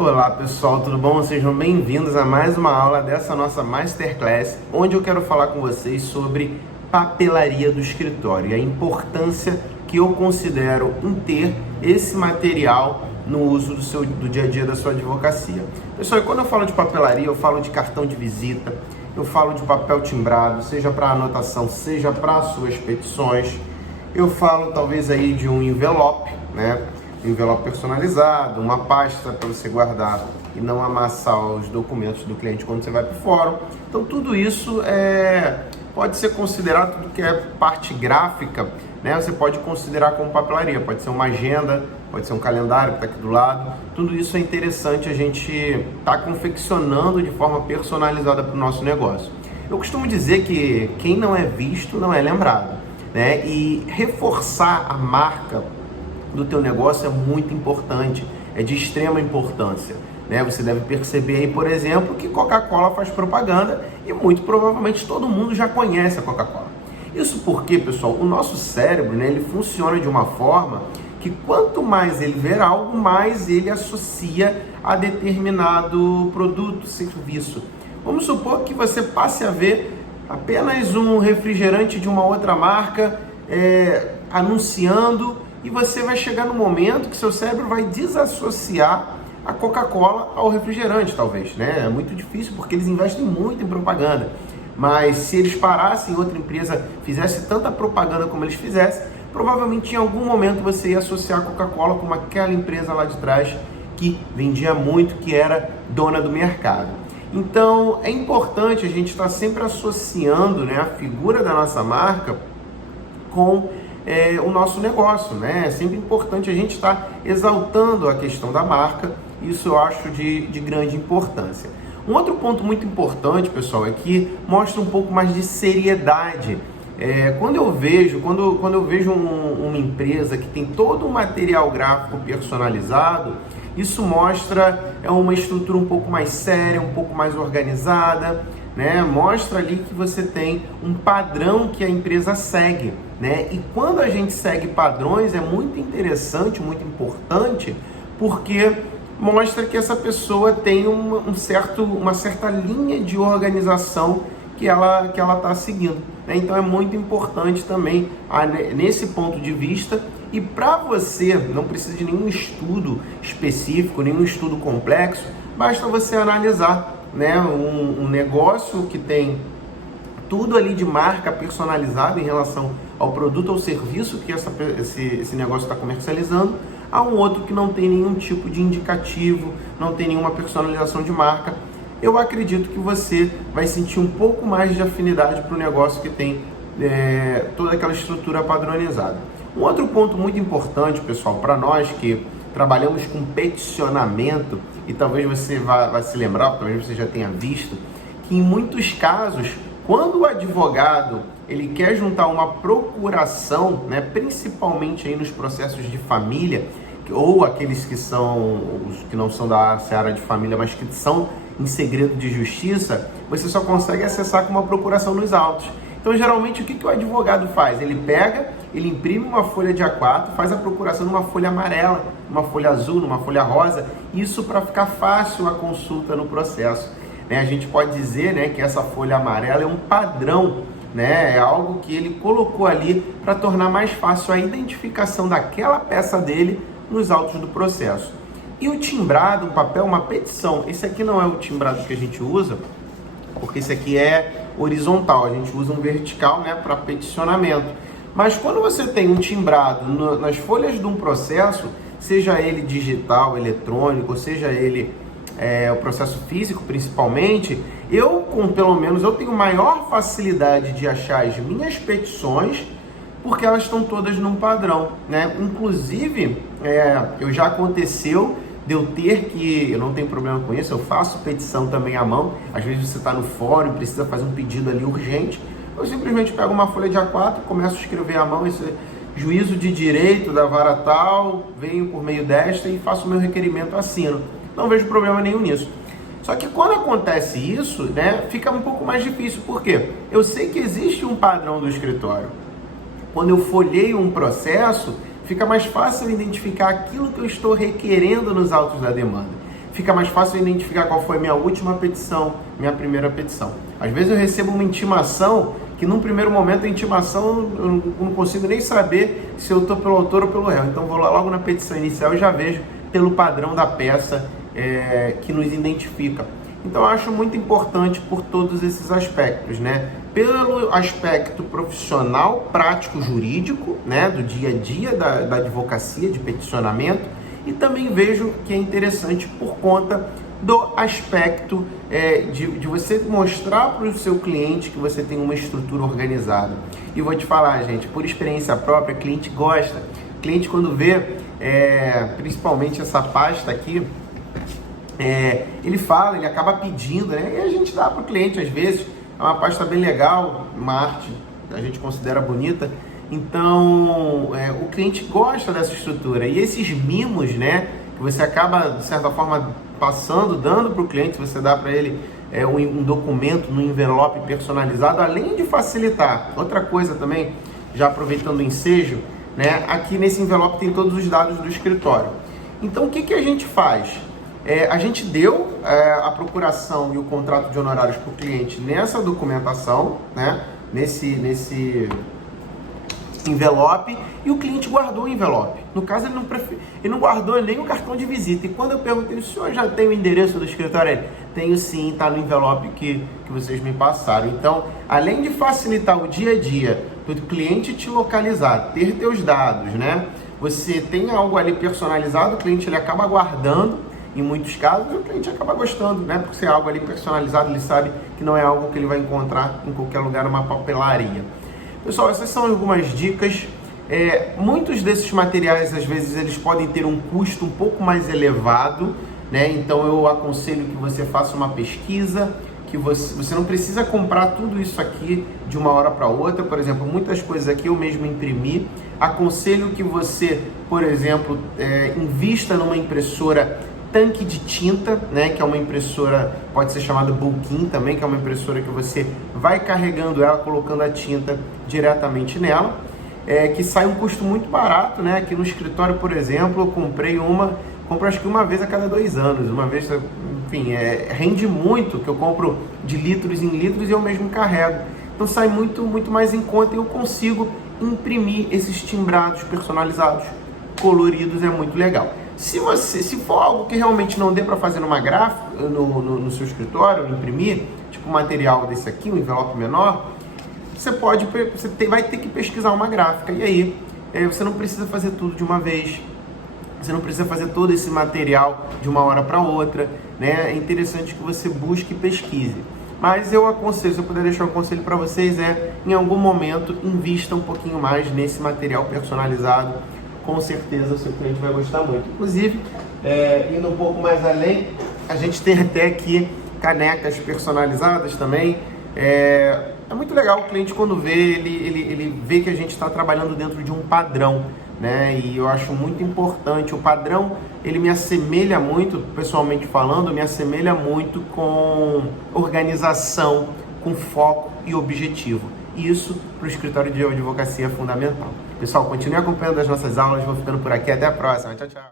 Olá pessoal, tudo bom? Sejam bem-vindos a mais uma aula dessa nossa Masterclass, onde eu quero falar com vocês sobre papelaria do escritório e a importância que eu considero em ter esse material no uso do dia a dia da sua advocacia. Pessoal, quando eu falo de papelaria, eu falo de cartão de visita, eu falo de papel timbrado, seja para anotação, seja para suas petições. Eu falo talvez aí de um envelope, né? Envelope personalizado, uma pasta para você guardar e não amassar os documentos do cliente quando você vai para o fórum. Então tudo isso pode ser considerado, tudo que é parte gráfica, né? Você pode considerar como papelaria, pode ser uma agenda, pode ser um calendário que está aqui do lado. Tudo isso é interessante a gente estar confeccionando de forma personalizada para o nosso negócio. Eu costumo dizer que quem não é visto não é lembrado, né? E reforçar a marca do teu negócio é muito importante, é de extrema importância, né? Você deve perceber aí, por exemplo, que Coca-Cola faz propaganda e muito provavelmente todo mundo já conhece a Coca-Cola. Isso porque, pessoal, o nosso cérebro, né, ele funciona de uma forma que quanto mais ele ver algo, mais ele associa a determinado produto, serviço. Vamos supor que você passe a ver apenas um refrigerante de uma outra marca anunciando, e você vai chegar no momento que seu cérebro vai desassociar a Coca-Cola ao refrigerante, talvez, né? É muito difícil porque eles investem muito em propaganda. Mas se eles parassem, outra empresa fizesse tanta propaganda como eles fizessem, provavelmente em algum momento você ia associar a Coca-Cola com aquela empresa lá de trás que vendia muito, que era dona do mercado. Então é importante a gente estar sempre associando, né, a figura da nossa marca com o nosso negócio, né? É sempre importante a gente estar exaltando a questão da marca, isso eu acho de grande importância. Um outro ponto muito importante, pessoal, é que mostra um pouco mais de seriedade. Quando eu vejo uma empresa que tem todo um material gráfico personalizado, isso mostra uma estrutura um pouco mais séria, um pouco mais organizada, né? Mostra ali que você tem um padrão que a empresa segue, né? E quando a gente segue padrões é muito interessante, muito importante, porque mostra que essa pessoa tem uma certa linha de organização que ela está seguindo, né? Então é muito importante também nesse ponto de vista. E para você, não precisa de nenhum estudo específico, nenhum estudo complexo, basta você analisar, né, um negócio que tem tudo ali de marca personalizada em relação ao produto ou serviço que esse negócio está comercializando, a um outro que não tem nenhum tipo de indicativo, não tem nenhuma personalização de marca. Eu acredito que você vai sentir um pouco mais de afinidade para o negócio que tem toda aquela estrutura padronizada. Um outro ponto muito importante, pessoal, para nós que trabalhamos com peticionamento, e talvez você vá se lembrar, talvez você já tenha visto, que em muitos casos, quando o advogado ele quer juntar uma procuração, né, principalmente aí nos processos de família, ou aqueles que não são da seara de família, mas que são em segredo de justiça, você só consegue acessar com uma procuração nos autos. Então, geralmente, o que o advogado faz? Ele ele imprime uma folha de A4, faz a procuração numa folha amarela, numa folha azul, numa folha rosa, isso para ficar fácil a consulta no processo, né? A gente pode dizer, né, que essa folha amarela é um padrão, né? É algo que ele colocou ali para tornar mais fácil a identificação daquela peça dele nos autos do processo. E o timbrado, um papel, uma petição, esse aqui não é o timbrado que a gente usa, porque esse aqui é horizontal, a gente usa um vertical, né, para peticionamento. Mas quando você tem um timbrado nas folhas de um processo, seja ele digital, eletrônico, seja ele o processo físico principalmente, pelo menos eu tenho maior facilidade de achar as minhas petições, porque elas estão todas num padrão, né? Inclusive, já aconteceu de eu eu não tenho problema com isso, eu faço petição também à mão. Às vezes você está no fórum, precisa fazer um pedido ali urgente, eu simplesmente pego uma folha de A4, começo a escrever à mão esse juízo de direito da vara tal, venho por meio desta e faço o meu requerimento, assino. Não vejo problema nenhum nisso. Só que quando acontece isso, né, fica um pouco mais difícil, porque eu sei que existe um padrão do escritório. Quando eu folheio um processo, fica mais fácil identificar aquilo que eu estou requerendo nos autos da demanda. fica mais fácil identificar qual foi a minha última petição, minha primeira petição. Às vezes eu recebo uma intimação que num primeiro momento a intimação eu não consigo nem saber se eu estou pelo autor ou pelo réu. Então vou lá logo na petição inicial e já vejo pelo padrão da peça que nos identifica. Então eu acho muito importante por todos esses aspectos, né? Pelo aspecto profissional, prático, jurídico, né? Do dia a dia da advocacia, de peticionamento, e também vejo que é interessante por conta do aspecto de você mostrar para o seu cliente que você tem uma estrutura organizada. E vou te falar, gente, por experiência própria, cliente gosta. Cliente quando vê, principalmente essa pasta aqui, ele fala, ele acaba pedindo, né? E a gente dá para o cliente às vezes. É uma pasta bem legal, uma arte que a gente considera bonita. Então, o cliente gosta dessa estrutura. E esses mimos, né, que você acaba, de certa forma, dando para o cliente, você dá para ele um documento no envelope personalizado, além de facilitar. Outra coisa também, já aproveitando o ensejo, né, aqui nesse envelope tem todos os dados do escritório. Então, o que a gente faz? A gente deu a procuração e o contrato de honorários para o cliente nessa documentação, né, nesse envelope, e o cliente guardou o envelope. No caso, ele não guardou nem o cartão de visita. E quando eu perguntei, o senhor já tem o endereço do escritório? Ele, tenho sim, está no envelope que vocês me passaram. Então, além de facilitar o dia a dia do cliente te localizar, ter teus dados, né? Você tem algo ali personalizado, o cliente ele acaba guardando. Em muitos casos, o cliente acaba gostando, né? Porque se é algo ali personalizado, ele sabe que não é algo que ele vai encontrar em qualquer lugar, numa papelaria. Pessoal, essas são algumas dicas. Muitos desses materiais, às vezes, eles podem ter um custo um pouco mais elevado, né? Então, eu aconselho que você faça uma pesquisa, que você não precisa comprar tudo isso aqui de uma hora para outra. Por exemplo, muitas coisas aqui eu mesmo imprimi. Aconselho que você, por exemplo, invista numa impressora tanque de tinta, né, que é uma impressora, pode ser chamada bulk-in também, que é uma impressora que você vai carregando ela, colocando a tinta diretamente nela, que sai um custo muito barato, né? Aqui no escritório, por exemplo, eu compro acho que uma vez a cada 2 anos, uma vez, enfim, rende muito, que eu compro de litros em litros e eu mesmo carrego. Então sai muito, muito mais em conta e eu consigo imprimir esses timbrados personalizados, coloridos, é muito legal. Se for algo que realmente não dê para fazer numa gráfica, no seu escritório, imprimir, tipo um material desse aqui, um envelope menor, você vai ter que pesquisar uma gráfica. E aí, você não precisa fazer tudo de uma vez, você não precisa fazer todo esse material de uma hora para outra, né? É interessante que você busque e pesquise. Mas eu aconselho, se eu puder deixar um conselho para vocês, em algum momento, invista um pouquinho mais nesse material personalizado. Com certeza o seu cliente vai gostar muito. Inclusive, indo um pouco mais além, a gente tem até aqui canecas personalizadas também. É muito legal o cliente quando vê, ele vê que a gente está trabalhando dentro de um padrão, né? E eu acho muito importante. O padrão, ele me assemelha muito, pessoalmente falando, me assemelha muito com organização, com foco e objetivo. Isso para o escritório de advocacia é fundamental. Pessoal, continue acompanhando as nossas aulas. Vou ficando por aqui. Até a próxima. Tchau, tchau.